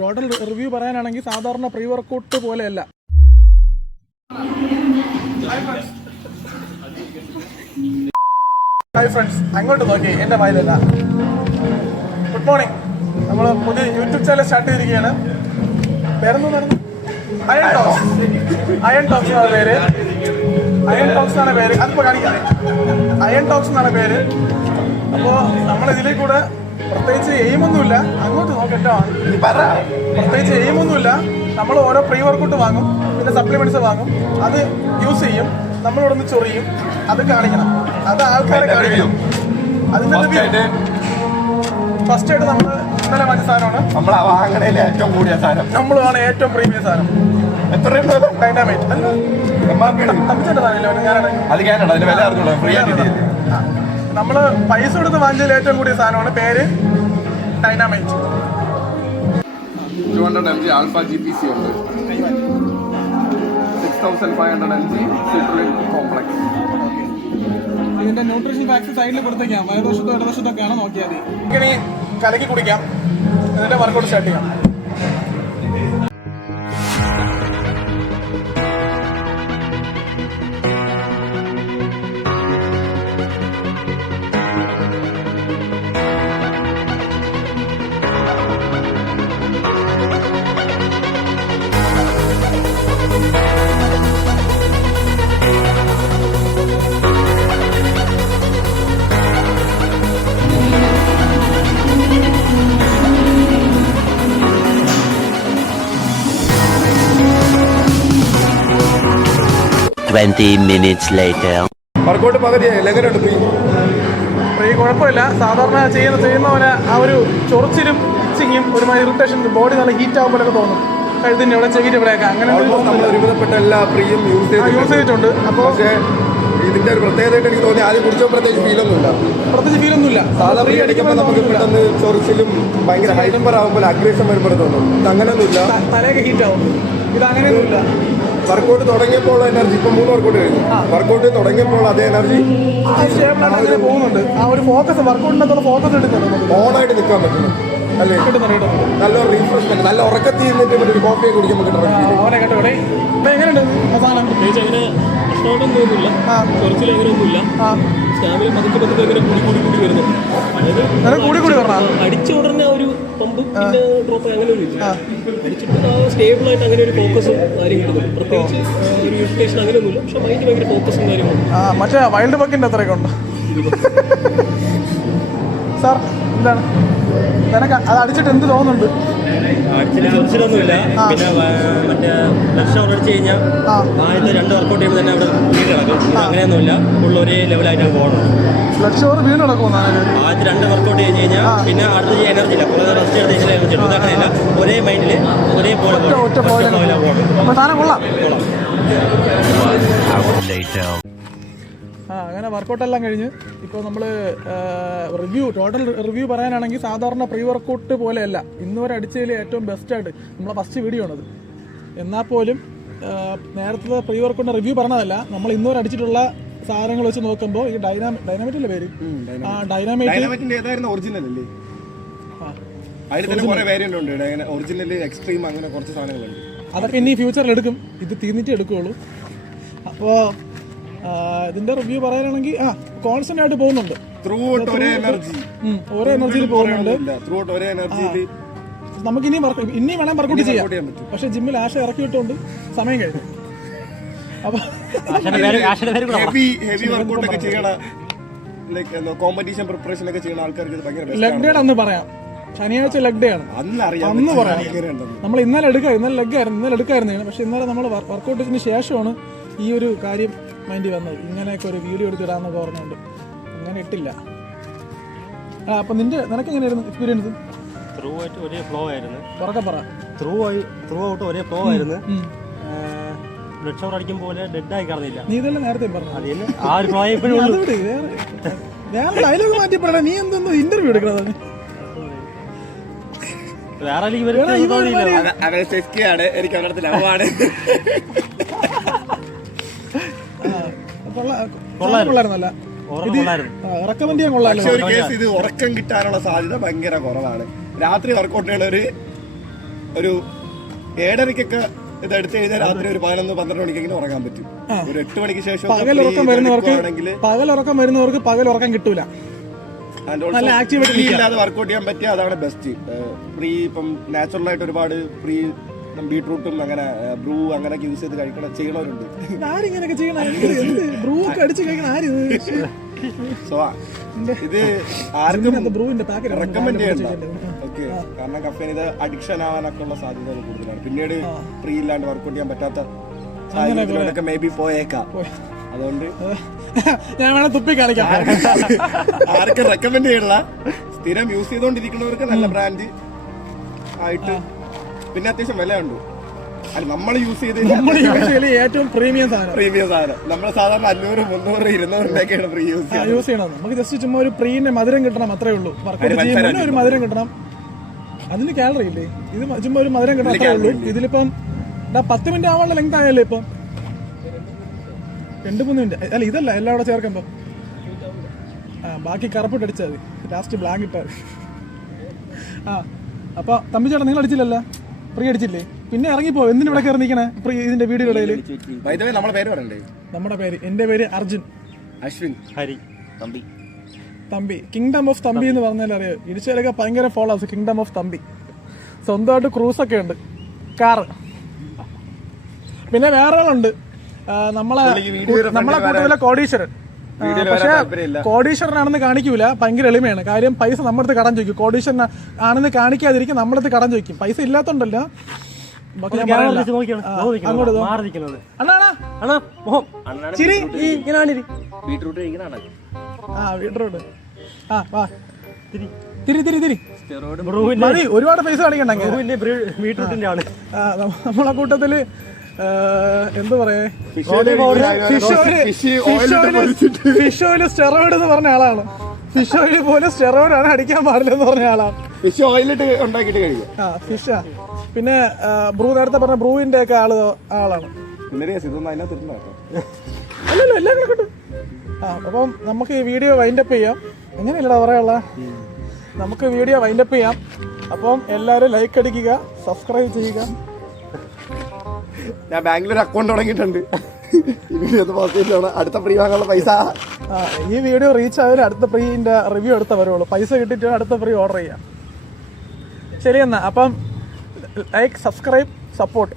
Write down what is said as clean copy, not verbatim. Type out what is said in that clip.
Total review പറയാനാണെങ്കിൽ സാധാരണ pre workout പോലെയല്ല. ഹായ് ഫ്രണ്ട്സ്, അങ്ങോട്ട് നോക്കി എൻ്റെ വായിലല്ല. Good morning. നമ്മൾ പുതിയ യൂട്യൂബ് ചാനൽ സ്റ്റാർട്ട് ചെയ്തിരിക്കുകയാണ്. പേരെന്ന് പറഞ്ഞു അയൺ ടോക്സ് എന്നാണ് പേര്. അയൺ ടോക്സ് എന്നാണ് പേര്. അതിപ്പോൾ കാണിക്കാം. അയൺ ടോക്സ് എന്നാണ് പേര്. അപ്പോൾ നമ്മളിതിലേക്ക് കൂടെ പ്രത്യേകിച്ച് എയിമൊന്നുമില്ല. അങ്ങോട്ട് നോക്കട്ടോ, പ്രത്യേകിച്ച് എയിമൊന്നുമില്ല. നമ്മൾ ഓരോ പ്രീ വർക്കൗട്ട് വാങ്ങും, പിന്നെ സപ്ലിമെന്റ്സ് വാങ്ങും, അത് യൂസ് ചെയ്യും. നമ്മളിവിടെ നിന്ന് ചൊറിയും, അത് കാണിക്കണം, അത് ആൾക്കാരെ കാണിക്കണം. അതിന്റെ ഫസ്റ്റ് ആയിട്ട് നമ്മൾ ഇന്നലെ വാങ്ങിച്ച സാധനമാണ്. നമ്മൾ വാങ്ങണേലെ ഏറ്റവും കൂടിയ സാധനം, നമ്മളാണ് ഏറ്റവും പ്രീമിയം സാധനം. എത്ര ഡൈനാമൈറ്റ് നമ്മള് പൈസ കൊടുത്ത് വാങ്ങിച്ചതിൽ ഏറ്റവും കൂടിയ സാധനമാണ്. പേര് ഡൈനാമൈറ്റ്. 200 mg ആൽഫ GPC ഉണ്ട്. 6500 mg സിട്രിൻ കോംപ്ലക്സ്. ഇതിന്റെ ന്യൂട്രീഷൻ ഫാക്ടർ സൈഡിൽ കൊടുത്തേക്കാം. വലതുവശത്തോ ഇടതുവശത്തൊക്കെയാണ് നോക്കിയാൽ മതി. ഇങ്ങനെ കലക്കി കുടിക്കാം. എന്നിട്ട് വർക്കൗട്ട് സ്റ്റാർട്ട് ചെയ്യാം. minutes later. വർക്കൗട്ട് പകുതിയായി. എങ്ങനെയുണ്ട് ഈ കുഴപ്പമില്ല. സാധാരണ ചെയ്യുന്ന പോലെ ആ ഒരു ചൊറിച്ചിലും ഇച്ചിങ്ങും ഒരുമാതിരി ഇറിറ്റേഷൻ, ബോഡി നല്ല ഹീറ്റ് ആകുമ്പോഴൊക്കെ തോന്നും. കഴുത്തിൻ്റെ ഇവിടെ, ചെവിൻ്റെ ഇവിടെയൊക്കെ അങ്ങനെ നമ്മൾ ഒരുവിധപ്പെട്ട എല്ലാ പ്രീയും യൂസ് ചെയ്തിട്ടുണ്ട്. അപ്പോൾ ഇതിന്റെ ഒരു പ്രത്യേകതയായിട്ട് എനിക്ക് തോന്നി, ആദ്യം കുടിച്ചോ പ്രത്യേകിച്ച് ഫീലൊന്നുമില്ല. സാധാ പ്രീ അടിക്കുമ്പോൾ നമുക്ക് പെട്ടെന്ന് ചൊറിച്ചിലും ഭയങ്കര ഹൈറ്റംബർ ആകുമ്പോൾ അഗ്രേഷൻ വരുമ്പോൾ തോന്നും. ഇത് അങ്ങനെയൊന്നുമില്ല. തലയൊക്കെ ഹീറ്റ് ആവും. ഇത് അങ്ങനെയൊന്നുമില്ല. വർക്കൗട്ട് തുടങ്ങിയപ്പോൾ എനർജി, ഇപ്പം 3 വർക്കൗട്ട് കഴിഞ്ഞു. വർക്കൗട്ട് തുടങ്ങിയപ്പോൾ അതേ എനർജി അങ്ങനെ പോകുന്നുണ്ട്. ആ ഒരു ഫോക്കസ്, വർക്കൗട്ടിനകത്തുള്ള ഫോക്കസ് എടുക്കുന്നുണ്ട്. ഓണായിട്ട് നിൽക്കാൻ പറ്റുന്നു അല്ലേ? നല്ല റീഫ്രഷ്മെന്റ്, നല്ല ഉറക്കത്തിൽ നിന്നിട്ട് മറ്റൊരു കോഫിയെ കുടിക്കുമ്പോൾ അവനെ കേട്ടോ. എങ്ങനെയുണ്ട് മസാല? തോന്നുന്നില്ല, കുറച്ചിൽ അങ്ങനെയൊന്നുമില്ല. സ്റ്റാമിന പതുക്കെ ഇങ്ങനെ കൂടി വരുന്നു. അടിച്ച ഉടനെ ആ ഒരു പമ്പ് പിന്നെ ഡ്രോപ്പ് അങ്ങനെ ഒരു ഇല്ല. അടിച്ചിട്ട് ആ സ്റ്റേബിൾ ആയിട്ട് അങ്ങനെ ഒരു ഫോക്കസും കാര്യം കിട്ടുന്നു. പ്രത്യേകിച്ച് ഒരു ഇറിറ്റേഷൻ അങ്ങനെയൊന്നുമില്ല. പക്ഷെ മൈൻഡ് ഭയങ്കര ഫോക്കസും കാര്യങ്ങളും. മറ്റേ വൈൽഡ് ബക്കിന്റെ അത്രയൊക്കെ ഉണ്ട് സാർ. എന്താണ് നിനക്ക് അത് അടിച്ചിട്ട് എന്ത് തോന്നുന്നുണ്ട്? അടിച്ചിട്ട് ചൊറിച്ചിലൊന്നുമില്ല. പിന്നെ മറ്റേ ബ്ലഡ് ഷവർ അടിച്ച് കഴിഞ്ഞാൽ ആദ്യത്തെ 2 വർക്കൗട്ട് ചെയ്യുമ്പോൾ തന്നെ അവിടെ വീട് കിടക്കും. അങ്ങനെയൊന്നുമില്ല, ഫുൾ ഒരേ ലെവലായിട്ടാണ് പോകുന്നത്. ബ്ലഡ് ഷവർ വീട് നടക്കും. ആദ്യത്തെ 2 വർക്കൗട്ട് ചെയ്ത് കഴിഞ്ഞാൽ പിന്നെ അടുത്ത എനർജി ഇല്ല. കുറേ റെസ്റ്റ് എടുത്ത് കഴിഞ്ഞാൽ എനർജി ഉണ്ട്. അങ്ങനെയല്ല, ഒരേ മൈൻഡിൽ ഒരേപോലെ അങ്ങനെ വർക്കൗട്ടെല്ലാം കഴിഞ്ഞ് ഇപ്പോൾ നമ്മൾ ടോട്ടൽ റിവ്യൂ പറയാനാണെങ്കിൽ സാധാരണ പ്രീ വർക്കൗട്ട് പോലെയല്ല. ഇന്നുവരെ അടിച്ചതിൽ ഏറ്റവും ബെസ്റ്റായിട്ട് നമ്മളെ ഫസ്റ്റ് വീഡിയോ ആണത്. എന്നാൽ പോലും നേരത്തെ പ്രീ വർക്കൗട്ടിൻ്റെ റിവ്യൂ പറഞ്ഞതല്ല. നമ്മൾ ഇന്നുവരെ അടിച്ചിട്ടുള്ള സാധനങ്ങൾ വെച്ച് നോക്കുമ്പോൾ ഈ ഡൈനാമൈറ്റിൻ്റെ പേര് അതൊക്കെ ഇനി ഫ്യൂച്ചറിൽ എടുക്കും. ഇത് തീർന്നിട്ട് എടുക്കുകയുള്ളൂ. അപ്പോൾ ഇതിന്റെ റിവ്യൂ പറയാനാണെങ്കിൽ കോൺസ്റ്റന്റ് ആയിട്ട് പോകുന്നുണ്ട്. ഒരേ എനർജിയിൽ പോകുന്നുണ്ട്. നമുക്ക് ഇനി വേണം വർക്കൗട്ട് ചെയ്യാം. പക്ഷെ ജിമ്മിൽ ആശ ഇറക്കി വിട്ടുകൊണ്ട് സമയം കഴിഞ്ഞു. അപ്പൊ ഹെവി വർക്കൗട്ട് ഒക്കെ ചെയ്യണ, കോമ്പറ്റീഷൻ പ്രിപ്പറേഷൻ ഒക്കെ ചെയ്യുന്ന ആൾക്കാർക്ക് ലെഗ് ഡേ അന്ന് പറയാം. ശനിയാഴ്ച ലെഗ് ഡേ ആണ് അന്ന് പറയാം. നമ്മൾ ഇന്നലെ എടുക്കായിരുന്നു. പക്ഷെ ഇന്നലെ നമ്മൾ വർക്കൗട്ടിന് ശേഷമാണ് ഈ ഒരു കാര്യം മൈൻഡിൽ വന്നത്. ഇങ്ങനെയൊക്കെ ഒരു വീഡിയോ എടുത്തിടാന്നൊക്കെ പറഞ്ഞുകൊണ്ട് അങ്ങനെ ഇട്ടില്ല. അപ്പൊ നിനക്ക് എങ്ങനെയായിരുന്നു എക്സ്പീരിയൻസ്? ത്രൂ ആയിട്ട് ഒരേ ഫ്ലോ ആയിരുന്നു. ത്രൂ ഔട്ട് ഒരേ ഫ്ലോ ആയിരുന്നു. ബ്ലഡ് ഷവർ അടിക്കും പോലെ ഡെഡ് ആയി കാണുന്നില്ല. നീ ഇതെല്ലാം നേരത്തെ പറഞ്ഞു. ആ ഒരു ഫ്ലോ എപ്പോഴും വേറെ ഡയലോഗ് മാറ്റി പറയണ. നീ എന്തെന്തോ ഇന്റർവ്യൂ എടുക്കണത്? വേറെ എനിക്ക് അവരുടെ ലവാണ്. കൊള്ളായിരുന്നല്ല. റെക്കമെൻഡ് ചെയ്യാൻ കൊള്ളാം. ഇത് ഉറക്കം കിട്ടാനുള്ള സാധ്യത ഭയങ്കര കുറവാണ്. രാത്രി വർക്കൗട്ട് ചെയ്യണ ഒരു ഒരു 7:30-ക്കൊക്കെ ഇത് എടുത്തു കഴിഞ്ഞാൽ രാത്രി ഒരു 11-12 മണിക്കെങ്കിലും ഉറങ്ങാൻ പറ്റും. ഒരു 8 മണിക്ക് ശേഷം പകലുറക്കം വരുന്നവർക്ക് പകലുറക്കം കിട്ടൂല. നല്ല ആക്ടിവിറ്റി ഇല്ലാതെ വർക്ക്ഔട്ട് ചെയ്യാൻ പറ്റിയ അതാണ് ബെസ്റ്റ്. ഫ്രീ ഇപ്പം നാച്ചുറൽ ആയിട്ട് ഒരുപാട് ഫ്രീ ബീട്രൂട്ടും അങ്ങനെ ബ്രൂ അങ്ങനെ യൂസ് ചെയ്ത് ചെയ്യണവരുണ്ട്. ആരിങ്ങനെയൊക്കെ ചെയ്യണം? ബ്രൂ ഒക്കെ അടിച്ച് കഴിക്കണം ആര്? സോ ഇത് ആർക്കും ബ്രൂവിന്റെ റെക്കമെൻഡ് ചെയ്യണ്ട. ഓക്കെ, കാരണം കഫേൻ ഇത് അഡിക്ഷൻ ആവാനൊക്കെ ഉള്ള സാധ്യത കൂടുതലാണ്. പിന്നീട് ഫ്രീ ഇല്ലാണ്ട് വർക്ക്ഔട്ട് ചെയ്യാൻ പറ്റാത്ത സാഹചര്യത്തിലൊക്കെ മേ ബി പോയേക്കാം. അതുകൊണ്ട് ഞാൻ വേണം തുപ്പി കാണിക്കാം. ആർക്കും റെക്കമെൻഡ് ചെയ്യണില്ല. സ്ഥിരം യൂസ് ചെയ്തുകൊണ്ടിരിക്കുന്നവർക്ക് നല്ല ബ്രാൻഡ് ആയിട്ട് പിന്നെ അത്യാവശ്യം വിലയുണ്ട്. അല്ല നമ്മൾ യൂസ് ചെയ്ത് ഏറ്റവും പ്രീമിയം സാധനം നമ്മൾ സാധാരണ 500, 300, 200 ഫ്രീ യൂസ് ചെയ്യണം. നമുക്ക് ജസ്റ്റ് ചുമ്മാ ഒരു പ്രീന്റെ മധുരം കിട്ടണം, അത്രേ ഉള്ളൂ. വർക്കൗട്ട് ചെയ്യുമ്പോൾ ഒരു മധുരം കിട്ടണം. അതിന് കാലറി ഇല്ലേ? ഇത് ചുമ്മാ ഒരു മധുരം കിട്ടണം, അത്രേ ഉള്ളൂ. ഇതിലിപ്പം 10 മിനിറ്റ് ആവാനുള്ള ലെങ്ത് ആയല്ലേ ഇപ്പം? 2-3 മിനിറ്റ് അല്ല, ഇതല്ല എല്ലാം കൂടെ ചേർക്കുമ്പോ ബാക്കി കറുപ്പിട്ട് അടിച്ചാൽ മതി. ലാസ്റ്റ് ബ്ലാങ്ക് ഇട്ടാൽ അപ്പൊ തമ്പി ചേട്ടാ നിങ്ങൾ അടിച്ചില്ലല്ലോ, ഫ്രീ അടിച്ചില്ലേ? പിന്നെ ഇറങ്ങിപ്പോ. എന്തിനു ഇവിടെ കയറി നിൽക്കണേ ഇതിന്റെ വീഡിയോ ഇടയില്? നമ്മുടെ പേര് പറയണ്ടേ? നമ്മുടെ പേര്, എന്റെ പേര് അർജുൻ, അശ്വിൻ, ഹരി, തമ്പി. കിങ്ഡം ഓഫ് തമ്പി എന്ന് പറഞ്ഞാൽ അറിയാം. ഇടിച്ചവരൊക്കെ ഭയങ്കര ഫോളോവേഴ്സ്. Kingdom of Thampi. സ്വന്തമായിട്ട് ക്രൂസൊക്കെ ഉണ്ട്, കാറ്. പിന്നെ വേറെ ആളുണ്ട്, നമ്മളെ കൂട്ടത്തിലെ കോടീശ്വരൻ. പക്ഷെ കോടീശ്വരനാണെന്ന് കാണിക്കൂല, ഭയങ്കര എളിമയാണ്. കാര്യം പൈസ നമ്മുടെ അടുത്ത് കടം ചോദിക്കും. കോടീശ്വരൻ ആണെന്ന് കാണിക്കാതിരിക്കും, നമ്മുടെ അടുത്ത് കടം ചോദിക്കും. പൈസ ഇല്ലാത്തോണ്ടല്ല. ഒരുപാട് പൈസ കാണിക്കണ്ടെങ്കിൽ നമ്മളെ കൂട്ടത്തില് എന്താ പറയാ, ഫിഷ് ഓയിൽ സ്റ്റെറോയിഡ് എന്ന് പറഞ്ഞ ആളാണ്. ഫിഷ് ഓയിൽ പോലെ സ്റ്റെറോയിഡ് ആണ് അടിക്കാൻ പാടില്ലെന്ന് പറഞ്ഞ ആളാണ്. ഫിഷ് ഓയിലിട്ട് ഉണ്ടാക്കിയിട്ട് കഴിക്കും. ഫിഷാ. പിന്നെ ബ്രൂ, നേരത്തെ പറഞ്ഞ ബ്രൂവിന്റെ ഒക്കെ ആളാണ്. അല്ലല്ലോ, എല്ലാം കൂടെ കിട്ടും. അപ്പം നമുക്ക് ഈ വീഡിയോ വൈൻഡപ്പ് ചെയ്യാം. എങ്ങനെയല്ലടാ പറയാനുള്ള, നമുക്ക് വീഡിയോ വൈൻഡപ്പ് ചെയ്യാം. അപ്പം എല്ലാവരും ലൈക്ക് അടിക്കുക, സബ്സ്ക്രൈബ് ചെയ്യുക. ഞാൻ ബാങ്കിൽ ഒരു അക്കൗണ്ട് തുടങ്ങിയിട്ടുണ്ട്. അടുത്ത ഫ്രീ വാങ്ങാനുള്ള പൈസ ഈ വീഡിയോ റീച്ച് ആയാലും അടുത്ത ഫ്രീന്റെ റിവ്യൂ എടുത്ത വരുള്ളൂ. പൈസ കിട്ടിയിട്ട് അടുത്ത ഫ്രീ ഓർഡർ ചെയ്യാം. ശരി എന്നാ, അപ്പം ലൈക്ക്, സബ്സ്ക്രൈബ്, സപ്പോർട്ട്.